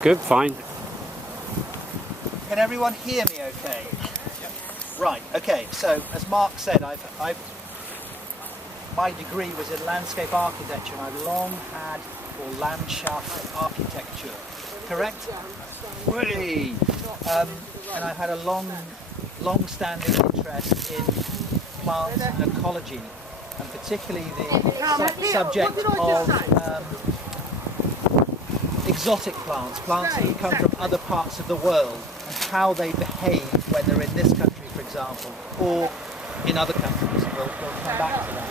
Good, fine. Can everyone hear me okay? Yep. Right, okay, so as Mark said, my degree was in landscape architecture and I've long had, or Landschaft architecture, correct? Really? And I've had a long-standing interest in plants and ecology, and particularly the subject of exotic plants that come from other parts of the world, and how they behave when they're in this country, for example, or in other countries. We'll come back to that.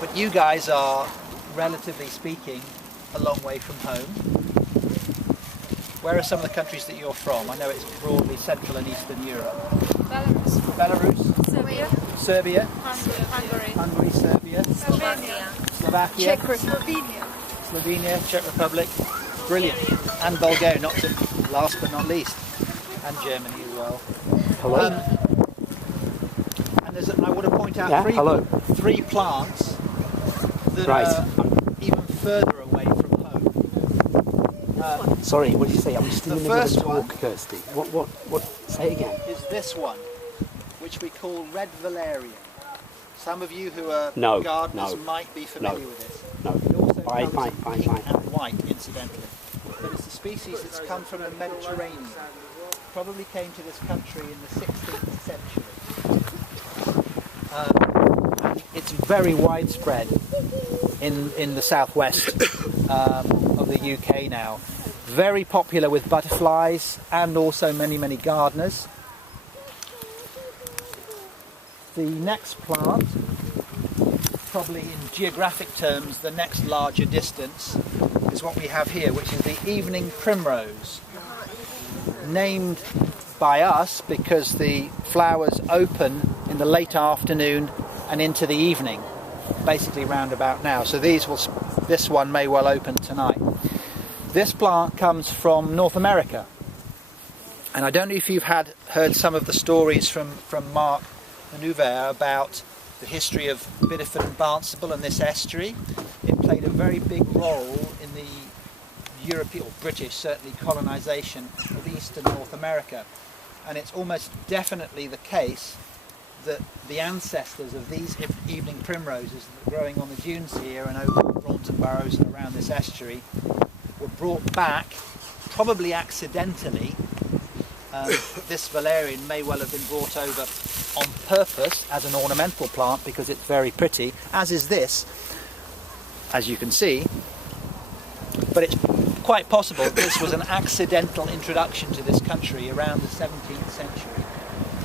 But you guys are, relatively speaking, a long way from home. Where are some of the countries that you're from? I know it's broadly Central and Eastern Europe. Belarus. Belarus? Serbia. Serbia? Hungary. Hungary, Serbia. Slovenia. Slovakia. Czech Republic. Slovenia, Czech Republic. Brilliant. And Bulgaria, not to last but not least. And Germany as well. Hello. And I want to point out three plants that are even further away from home. Sorry, what did you say? I'm just in the middle of a talk, Kirsty. What? Say it again. Is this one, which we call Red Valerian. Some of you who are gardeners might be familiar with this. No. It also Fine. comes in pink and white, incidentally. But it's a species that's come from the Mediterranean. Probably came to this country in the 16th century. And it's very widespread in the southwest of the UK now. Very popular with butterflies and also many gardeners. The next plant, probably in geographic terms the next larger distance, is what we have here, which is the evening-primrose. Named by us because the flowers open in the late afternoon and into the evening, basically round about now. So this one may well open tonight. This plant comes from North America, and I don't know if you've heard some of the stories from Mark Maneuver about the history of Bideford and Barnstable and this estuary. It played a very big role in the European, or British certainly, colonisation of Eastern North America. And it's almost definitely the case that the ancestors of these evening primroses that are growing on the dunes here and over Braunton Burrows and around this estuary were brought back, probably accidentally. This valerian may well have been brought over on purpose as an ornamental plant because it's very pretty, as is this, as you can see. But it's quite possible this was an accidental introduction to this country around the 17th century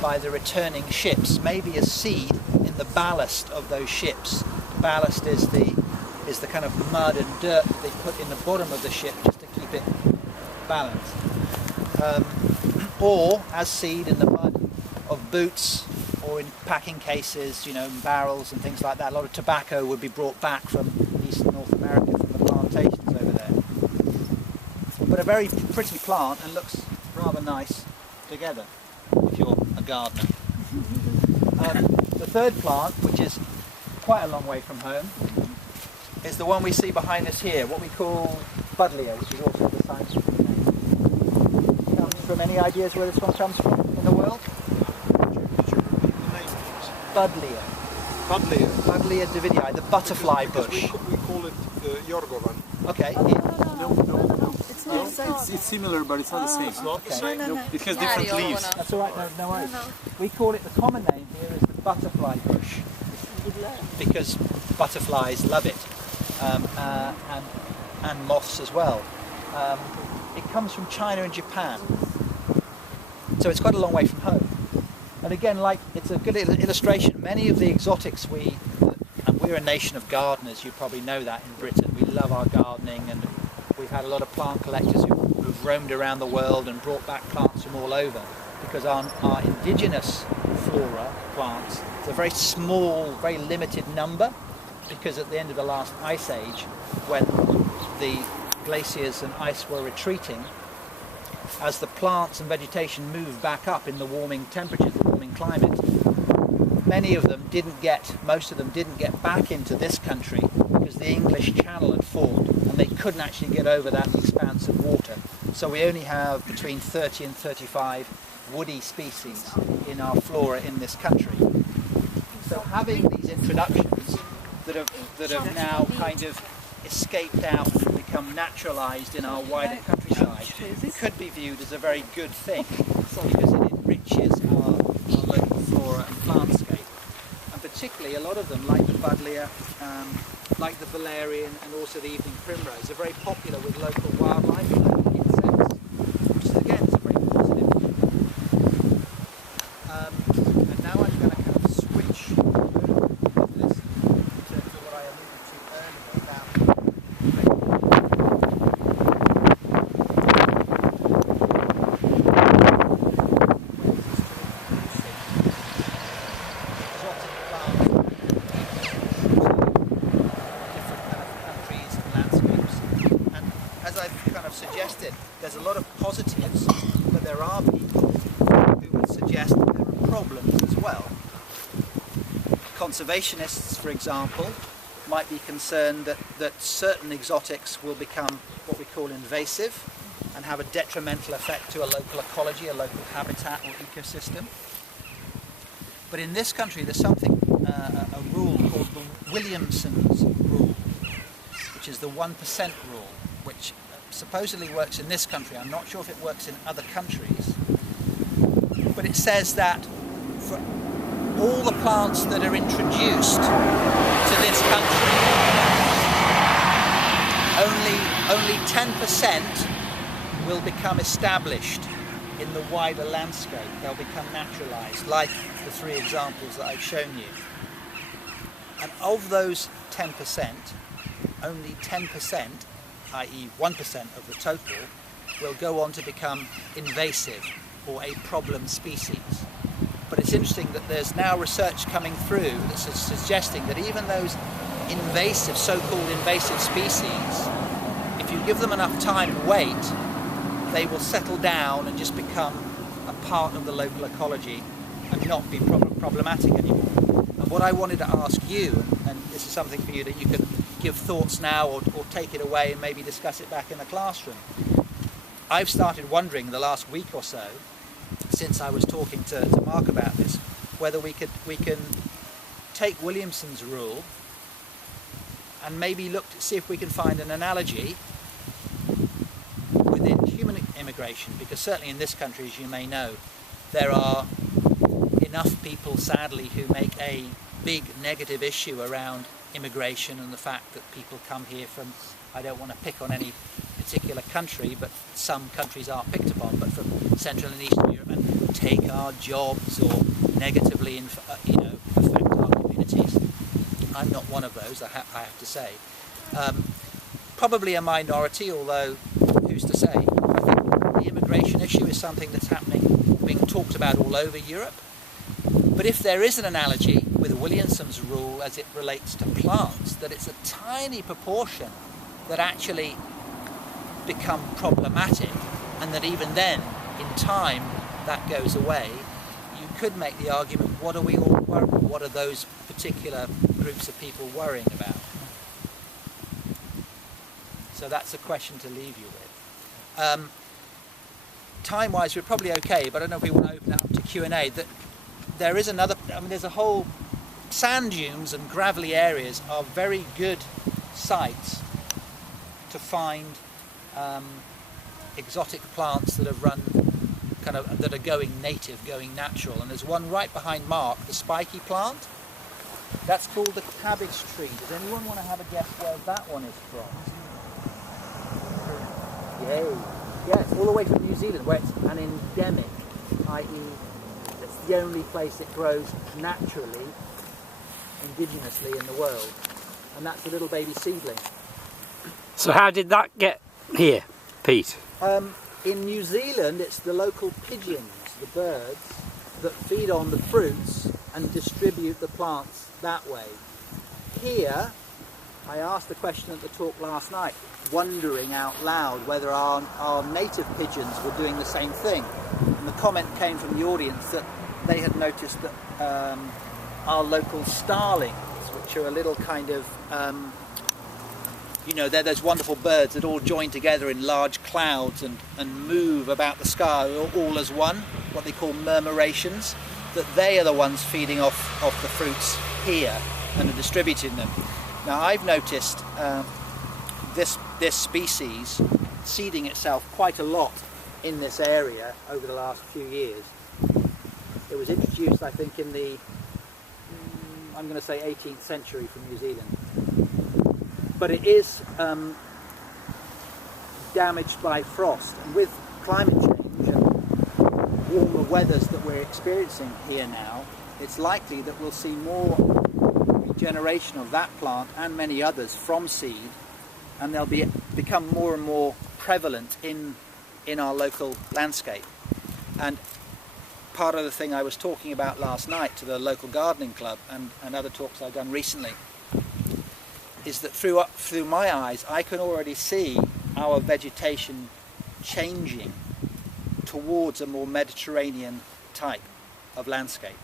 by the returning ships, maybe a seed in the ballast of those ships. Ballast is the kind of mud and dirt that they put in the bottom of the ship just to keep it balanced. Or as seed in the mud of boots, or in packing cases, in barrels and things like that. A lot of tobacco would be brought back from Eastern North America, from the plantations over there. But a very pretty plant and looks rather nice together if you're a gardener. The third plant, which is quite a long way from home, is the one we see behind us here, what we call Buddleja, which is also the scientific name. From any ideas where this one comes from in the world? Buddleja. Buddleja davidii, the butterfly bush. We call it Jorgovan. Okay. No. It's not the same. It's similar, but it's not the same. It's not the same. No. It has different leaves. That's all right. No worries. We call it, the common name here is the butterfly bush because butterflies love it, and moths as well. It comes from China and Japan, so it's quite a long way from home. And again, it's a good illustration. Many of the exotics and we're a nation of gardeners, you probably know that in Britain. We love our gardening, and we've had a lot of plant collectors who've roamed around the world and brought back plants from all over, because our indigenous flora, plants, it's a very small, very limited number, because at the end of the last ice age, when the glaciers and ice were retreating, as the plants and vegetation moved back up in the warming temperatures, the warming climate, most of them didn't get back into this country because because the English Channel had formed and they couldn't actually get over that expanse of water. So we only have between 30 and 35 woody species in our flora in this country. So having these introductions that have now kind of escaped out and become naturalised in our wider countryside could be viewed as a very good thing, because it enriches our local flora and plantscape. And particularly a lot of them, like the Buddleja, like the Valerian and also the Evening-primrose, are very popular with local wildlife, local insects, which is again is a very positive thing. And now I'm going to kind of switch of this to what I alluded to earlier about suggested there's a lot of positives, but there are people who would suggest that there are problems as well. Conservationists, for example, might be concerned that certain exotics will become what we call invasive and have a detrimental effect to a local ecology, a local habitat or ecosystem. But in this country there's something, a rule called the Williamson's rule, which is the 1% rule, which supposedly works in this country. I'm not sure if it works in other countries, but it says that for all the plants that are introduced to this country, only 10% will become established in the wider landscape. They'll become naturalised, like the 3 examples that I've shown you. And of those 10%, only 10%, i.e. 1% of the total, will go on to become invasive or a problem species. But it's interesting that there's now research coming through that's suggesting that even those invasive, so-called invasive species, if you give them enough time and wait, they will settle down and just become a part of the local ecology and not be problematic anymore. And what I wanted to ask you, and this is something for you that you can give thoughts now or take it away and maybe discuss it back in the classroom. I've started wondering the last week or so, since I was talking to Mark about this, whether we can take Williamson's rule and maybe look to see if we can find an analogy within human immigration, because certainly in this country, as you may know, there are enough people, sadly, who make a big negative issue around immigration and the fact that people come here from, I don't want to pick on any particular country, but some countries are picked upon, but from Central and Eastern Europe, and take our jobs or negatively affect our communities. I'm not one of those, I have to say. Probably a minority, although who's to say? I think the immigration issue is something that's happening, being talked about all over Europe. But if there is an analogy with Williamson's rule as it relates to plants, that it's a tiny proportion that actually become problematic, and that even then, in time, that goes away, you could make the argument, what are we all worrying? What are those particular groups of people worrying about? So that's a question to leave you with. Time-wise, we're probably okay, but I don't know if we want to open it up to Q&A. There is another, there's a whole, sand dunes and gravelly areas are very good sites to find exotic plants that have run that are going native, going natural. And there's one right behind Mark, the spiky plant. That's called the cabbage tree. Does anyone want to have a guess where that one is from? Yay. Yeah, it's all the way from New Zealand, where it's an endemic, i.e. it's the only place it grows naturally, indigenously in the world. And that's a little baby seedling. So how did that get here, Pete? In New Zealand, it's the local pigeons, the birds, that feed on the fruits and distribute the plants that way. Here, I asked the question at the talk last night, wondering out loud whether our native pigeons were doing the same thing. And the comment came from the audience that they had noticed that our local starlings, which are a little kind of you know, they're those wonderful birds that all join together in large clouds and move about the sky all as one, what they call murmurations, that they are the ones feeding off the fruits here and are distributing them. Now I've noticed this species seeding itself quite a lot in this area over the last few years. It was introduced, I think, in the, I'm going to say 18th century from New Zealand. But it is damaged by frost, and with climate change and warmer weathers that we're experiencing here now, it's likely that we'll see more regeneration of that plant and many others from seed, and they'll become more and more prevalent in our local landscape. And part of the thing I was talking about last night to the local gardening club and other talks I've done recently is that through my eyes I can already see our vegetation changing towards a more Mediterranean type of landscape,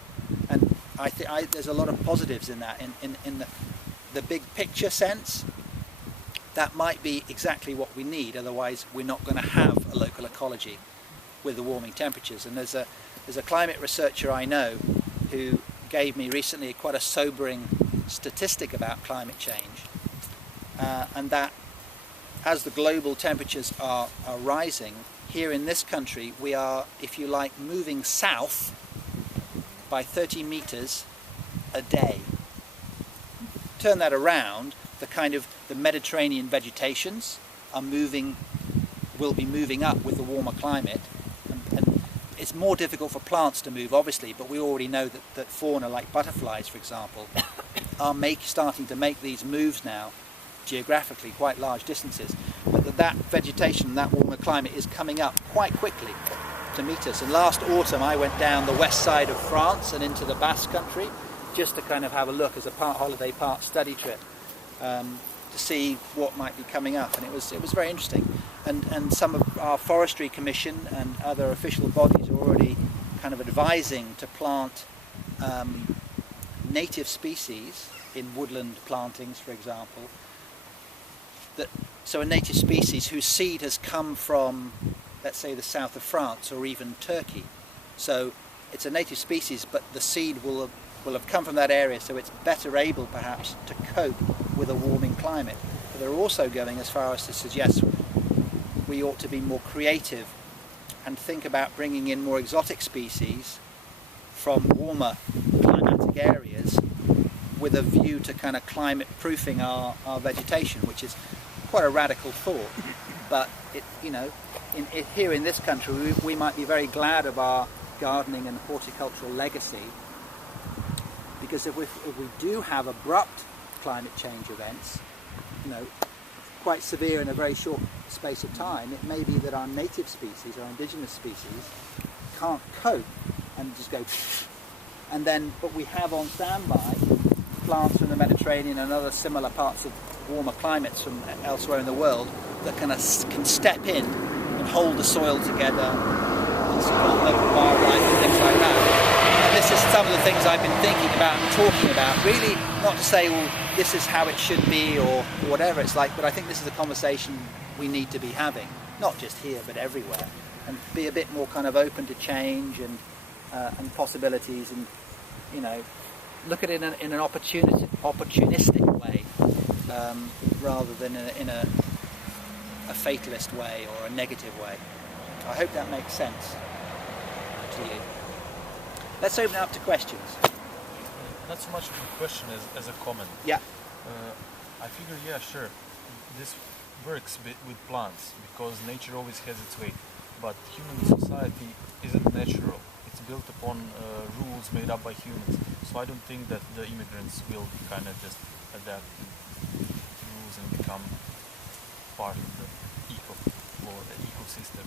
and I think there's a lot of positives in that. In the big picture sense, that might be exactly what we need, otherwise we're not going to have a local ecology with the warming temperatures. And there's a climate researcher I know who gave me recently quite a sobering statistic about climate change, and that as the global temperatures are rising, here in this country we are, if you like, moving south by 30 meters a day. Turn that around, the Mediterranean vegetations will be moving up with the warmer climate, and it's more difficult for plants to move, obviously, but we already know that fauna like butterflies, for example, are starting to make these moves now geographically, quite large distances, but that vegetation, that warmer climate is coming up quite quickly to meet us. And last autumn I went down the west side of France and into the Basque country just to kind of have a look as a holiday part study trip, to see what might be coming up, and it was very interesting. And some of our forestry commission and other official bodies are already kind of advising to plant native species in woodland plantings, for example. So a native species whose seed has come from, let's say, the south of France or even Turkey. So it's a native species, but the seed will have come from that area, so it's better able perhaps to cope with a warming climate. But they're also going as far as to suggest we ought to be more creative and think about bringing in more exotic species from warmer climatic areas with a view to kind of climate proofing our vegetation, which is quite a radical thought. But here in this country we might be very glad of our gardening and horticultural legacy, because if we do have abrupt climate change events, quite severe in a very short space of time, it may be that our native species, our indigenous species, can't cope and just go, but we have on standby plants from the Mediterranean and other similar parts of warmer climates from elsewhere in the world that can step in and hold the soil together and support local wildlife and things like that. And this is some of the things I've been thinking about and talking about, really not to say, well, this is how it should be or whatever it's like, but I think this is a conversation we need to be having, not just here but everywhere, and be a bit more kind of open to change and possibilities, and look at it in an opportunistic way, rather than in a fatalist way or a negative way. I hope that makes sense to you. Let's open it up to questions. Not so much of a question as a comment. Yeah. I figure, yeah, sure, this works with plants because nature always has its way, but human society isn't natural. It's built upon rules made up by humans. So I don't think that the immigrants will kind of just adapt to rules and become part of the ecosystem.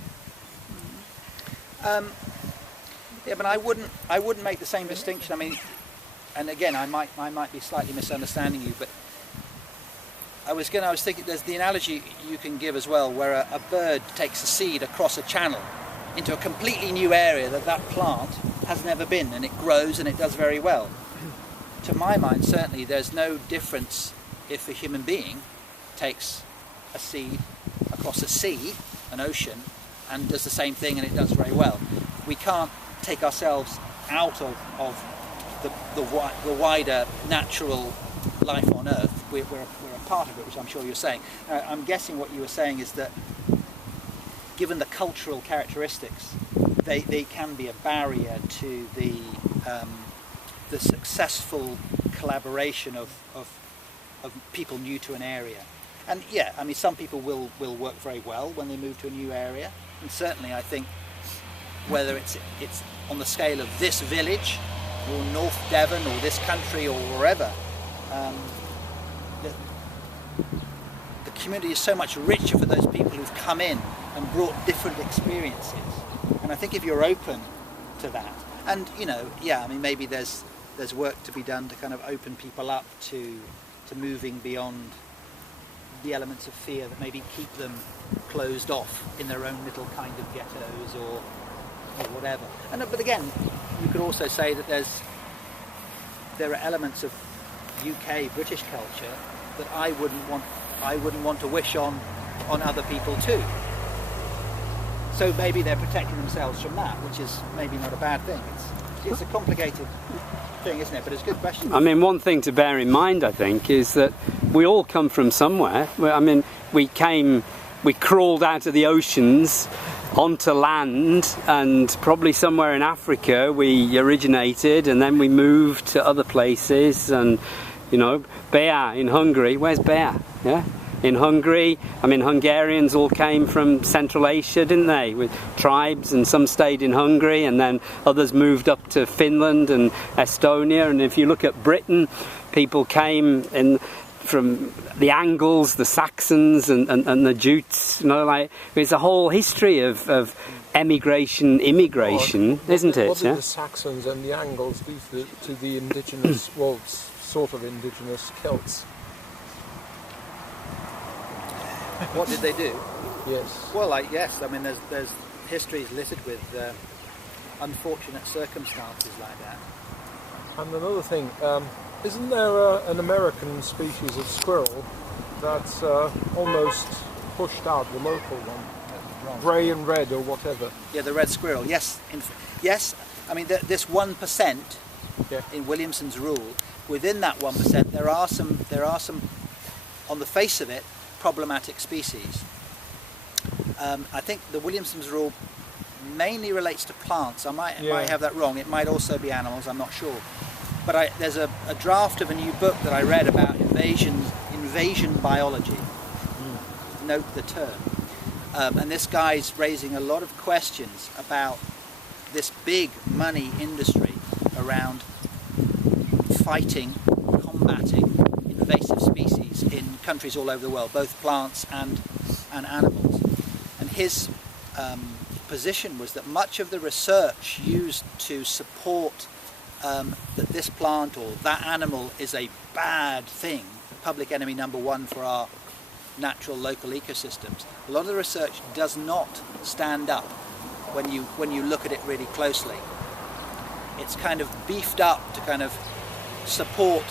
Yeah, but I wouldn't make the same distinction. I mean, and again, I might be slightly misunderstanding you, but I was thinking there's the analogy you can give as well, where a bird takes a seed across a channel into a completely new area that plant has never been, and it grows and it does very well. To my mind, certainly there's no difference if a human being takes a seed across a sea, an ocean, and does the same thing, and it does very well. We can't take ourselves out of the wider natural life on Earth. We're a part of it, which I'm sure you're saying. I'm guessing what you were saying is that given the cultural characteristics, they can be a barrier to the successful collaboration of people new to an area. And yeah, I mean, some people will work very well when they move to a new area, and certainly I think whether it's on the scale of this village or North Devon or this country or wherever, the community is so much richer for those people who've come in and brought different experiences. And I think if you're open to that, and you know, yeah, I mean, maybe there's work to be done to kind of open people up to moving beyond the elements of fear that maybe keep them closed off in their own little kind of ghettos or whatever. And but again, you could also say that there are elements of UK British culture that I wouldn't want to wish on other people too. So maybe they're protecting themselves from that, which is maybe not a bad thing. It's a complicated thing, isn't it? But it's a good question. I mean, one thing to bear in mind, I think, is that we all come from somewhere. I mean, we crawled out of the oceans onto land, and probably somewhere in Africa we originated, and then we moved to other places. And you know, Bear in Hungary, where's Bear? Yeah, in Hungary. I mean, Hungarians all came from Central Asia, didn't they, with tribes, and some stayed in Hungary, and then others moved up to Finland and Estonia. And if you look at Britain, people came in from the Angles, the Saxons, and the Jutes. You know, like, there's a whole history of emigration, immigration, isn't it? What did yeah? the Saxons and the Angles do to the indigenous, well, sort of indigenous Celts? What did they do? Yes. Well, yes. I mean, there's histories littered with unfortunate circumstances like that. And another thing, isn't there an American species of squirrel that's almost pushed out the local one? Grey and red or whatever. Yeah, the red squirrel. Yes, yes. I mean, this 1% in Williamson's rule. Within that 1%, there are some, on the face of it, problematic species. I think the Williamson's rule mainly relates to plants. I might have that wrong. It might also be animals. I'm not sure. But there's a draft of a new book that I read about invasion biology. Note the term. And this guy's raising a lot of questions about this big money industry around fighting, combating invasive species in countries all over the world, both plants and animals. And his position was that much of the research used to support that this plant or that animal is a bad thing, public enemy number one for our natural local ecosystems, a lot of the research does not stand up when you look at it really closely. It's kind of beefed up to kind of support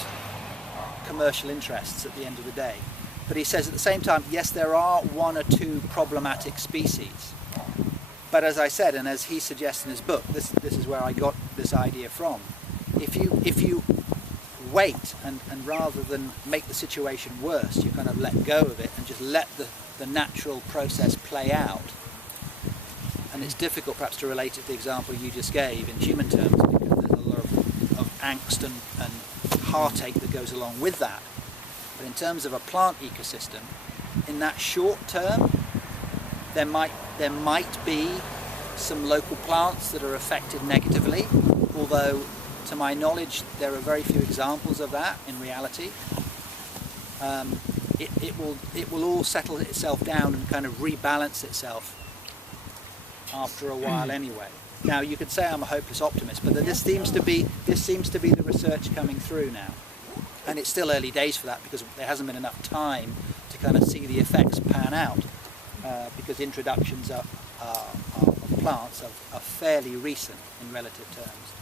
commercial interests at the end of the day. But he says at the same time, yes, there are one or two problematic species. But as I said, and as he suggests in his book, this is where I got this idea from. If you wait and rather than make the situation worse, you kind of let go of it and just let the natural process play out. And it's difficult perhaps to relate it to the example you just gave in human terms, because there's a lot of angst and heartache that goes along with that. But in terms of a plant ecosystem, in that short term, there might be some local plants that are affected negatively, although to my knowledge there are very few examples of that in reality. It will all settle itself down and kind of rebalance itself after a while anyway. Now you could say I'm a hopeless optimist, but this seems to be the research coming through now, and it's still early days for that because there hasn't been enough time to kind of see the effects pan out, because introductions of plants are fairly recent in relative terms.